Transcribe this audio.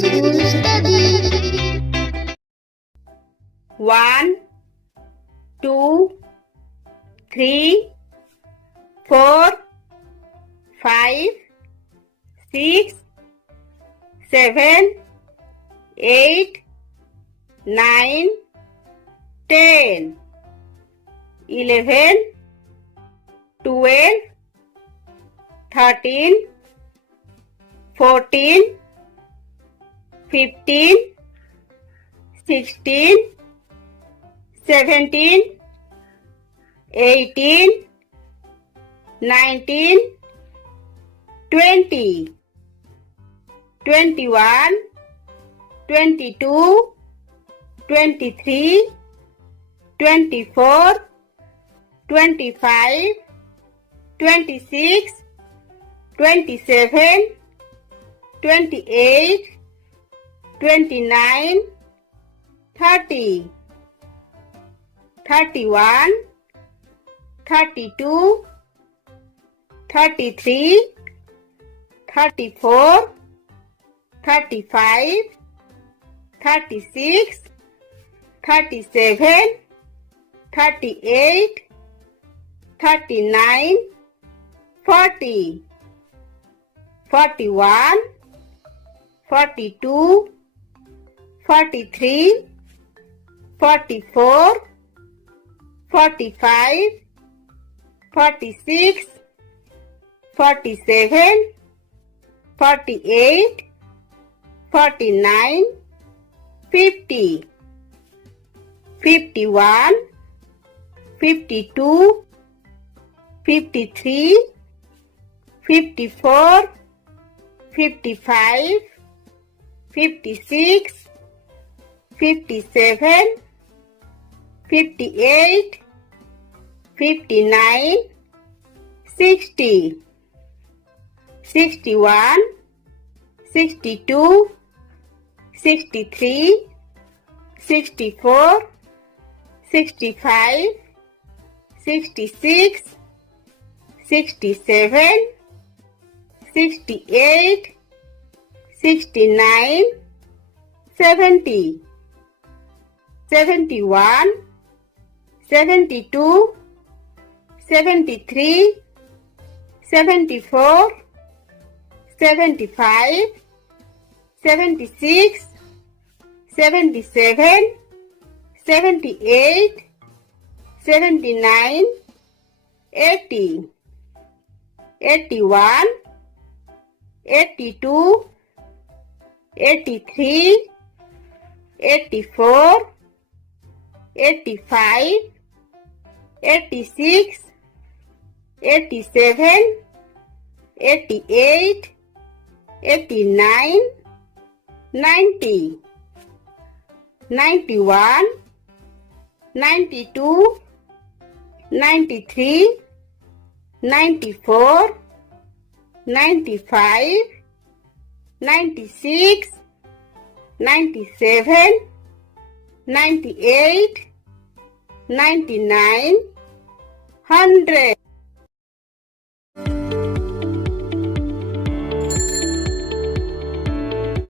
School Study. 1, 2, 3, 4, 5, 6, 7, 8, 9, 10, 11, 12, 13, 14, 15, 16, 17, 18, 19, 20, 21, 22, 23, 24, 25, 26, 27, 28, 29, 30, 31, 32, 33, 34, 35, 36, 37, 38, 39, 40, 41, 42, 43, 44, 45, 46, 47, 48, 49, 50, 51, 52, 53, 54, 55, 56, 57, 58, 59, 60, 61, 62, 63, 64, 65, 66, 67, 68, 69, 70, 71, 72, 73, 74, 75, 76, 77, 78, 79, 80, 81, 82, 83, 84, 85, 86, 87, 88, 89, 90, 91, 92, 93, 94, 95, 96, 97, 98, 99, 100.